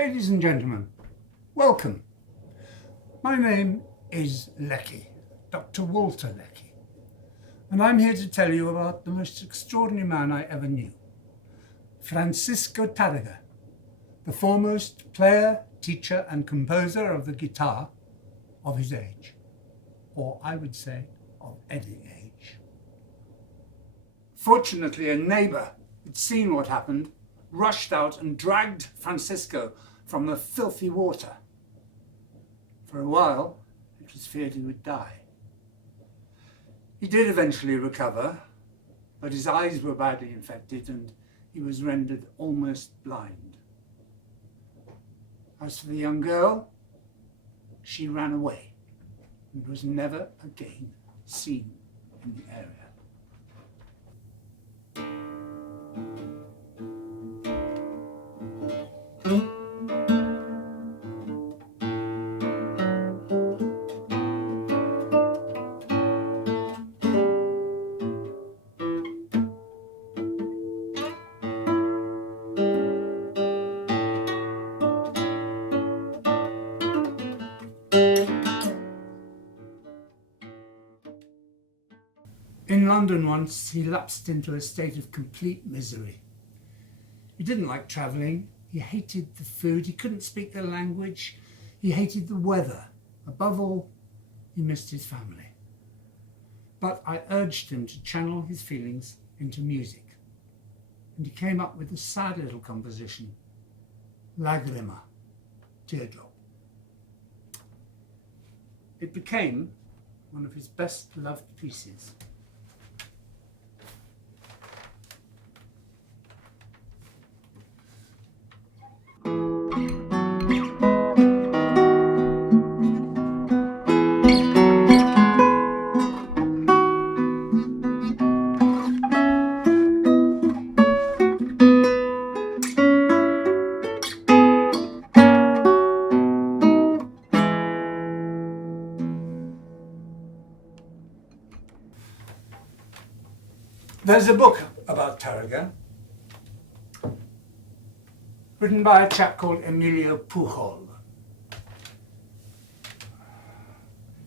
Ladies and gentlemen, welcome. My name is Leckie, Dr Walter Leckie, and I'm here to tell you about the most extraordinary man I ever knew, Francisco Tarrega, the foremost player, teacher and composer of the guitar of his age, or I would say of any age. Fortunately, a neighbour had seen what happened, rushed out and dragged Francisco from the filthy water. For a while, it was feared he would die. He did eventually recover, but his eyes were badly infected and he was rendered almost blind. As for the young girl, she ran away and was never again seen in the area. In London once, he lapsed into a state of complete misery. He didn't like travelling, he hated the food, he couldn't speak the language, he hated the weather. Above all, he missed his family. But I urged him to channel his feelings into music, and he came up with a sad little composition, Lagrima, Teardrop. It became one of his best loved pieces. There's a book about Tarrega, written by a chap called Emilio Pujol.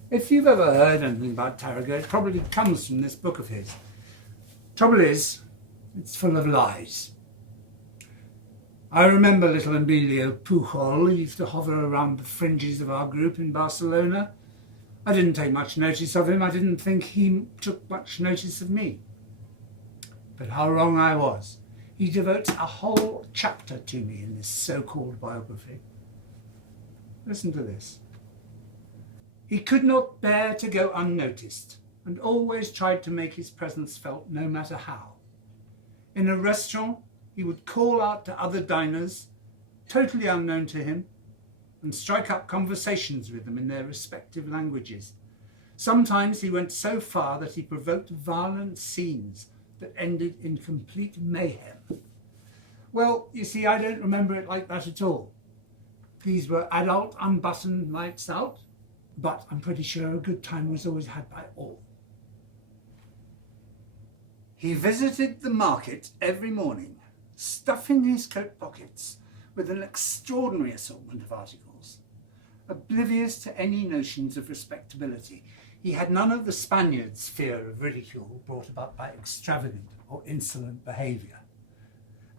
If you've ever heard anything about Tarrega, it probably comes from this book of his. Trouble is, it's full of lies. I remember little Emilio Pujol used to hover around the fringes of our group in Barcelona. I didn't take much notice of him. I didn't think he took much notice of me. But how wrong I was. He devotes a whole chapter to me in this so-called biography. Listen to this. He could not bear to go unnoticed and always tried to make his presence felt no matter how. In a restaurant, he would call out to other diners, totally unknown to him, and strike up conversations with them in their respective languages. Sometimes he went so far that he provoked violent scenes that ended in complete mayhem. Well, you see, I don't remember it like that at all. These were adult, unbuttoned nights out, but I'm pretty sure a good time was always had by all. He visited the market every morning, stuffing his coat pockets with an extraordinary assortment of articles. Oblivious to any notions of respectability, he had none of the Spaniards' fear of ridicule brought about by extravagant or insolent behaviour.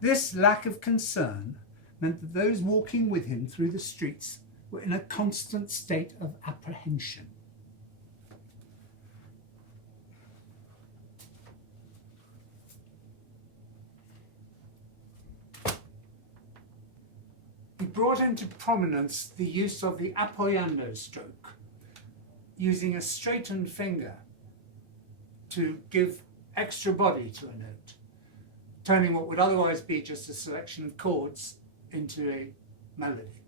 This lack of concern meant that those walking with him through the streets were in a constant state of apprehension. He brought into prominence the use of the apoyando stroke, using a straightened finger to give extra body to a note, turning what would otherwise be just a selection of chords into a melody.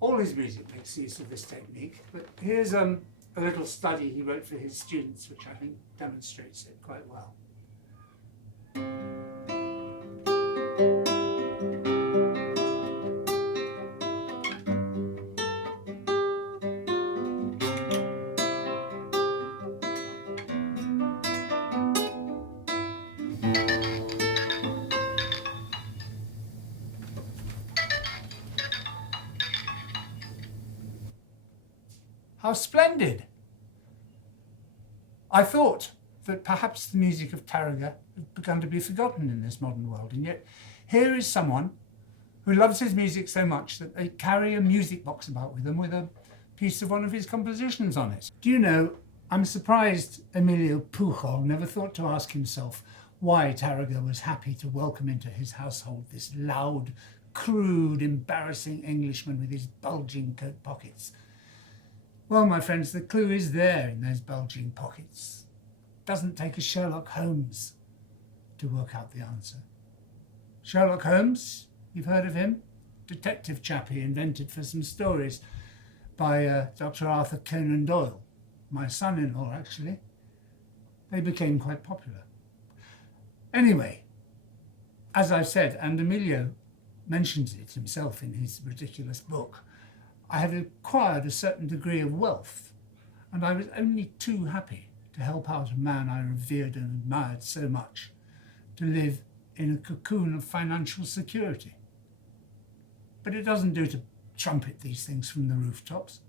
All his music makes use of this technique, but here's a little study he wrote for his students, which I think demonstrates it quite well. How splendid! I thought that perhaps the music of Tarrega had begun to be forgotten in this modern world, and yet here is someone who loves his music so much that they carry a music box about with them with a piece of one of his compositions on it. Do you know, I'm surprised Emilio Pujol never thought to ask himself why Tarrega was happy to welcome into his household this loud, crude, embarrassing Englishman with his bulging coat pockets. Well, my friends, the clue is there in those bulging pockets. It doesn't take a Sherlock Holmes to work out the answer. Sherlock Holmes, you've heard of him? Detective chap he invented for some stories by Dr. Arthur Conan Doyle, my son-in-law actually. They became quite popular. Anyway, as I've said, and Emilio mentions it himself in his ridiculous book, I had acquired a certain degree of wealth, and I was only too happy to help out a man I revered and admired so much to live in a cocoon of financial security. But it doesn't do to trumpet these things from the rooftops.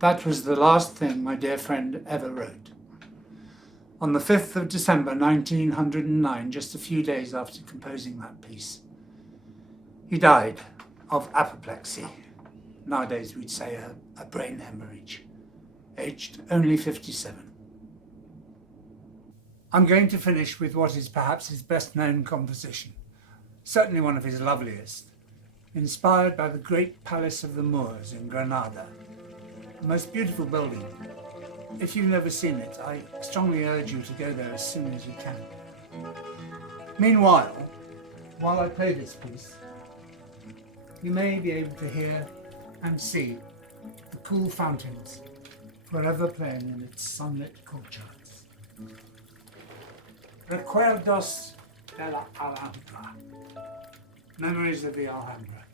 That was the last thing my dear friend ever wrote. On the 5th of December 1909, just a few days after composing that piece, he died of apoplexy. Nowadays we'd say a brain hemorrhage, aged only 57. I'm going to finish with what is perhaps his best known composition, certainly one of his loveliest, inspired by the great Palace of the Moors in Granada. The most beautiful building. If you've never seen it, I strongly urge you to go there as soon as you can. Meanwhile, while I play this piece, you may be able to hear and see the cool fountains forever playing in its sunlit courtyards. Recuerdos de la Alhambra. Memories of the Alhambra.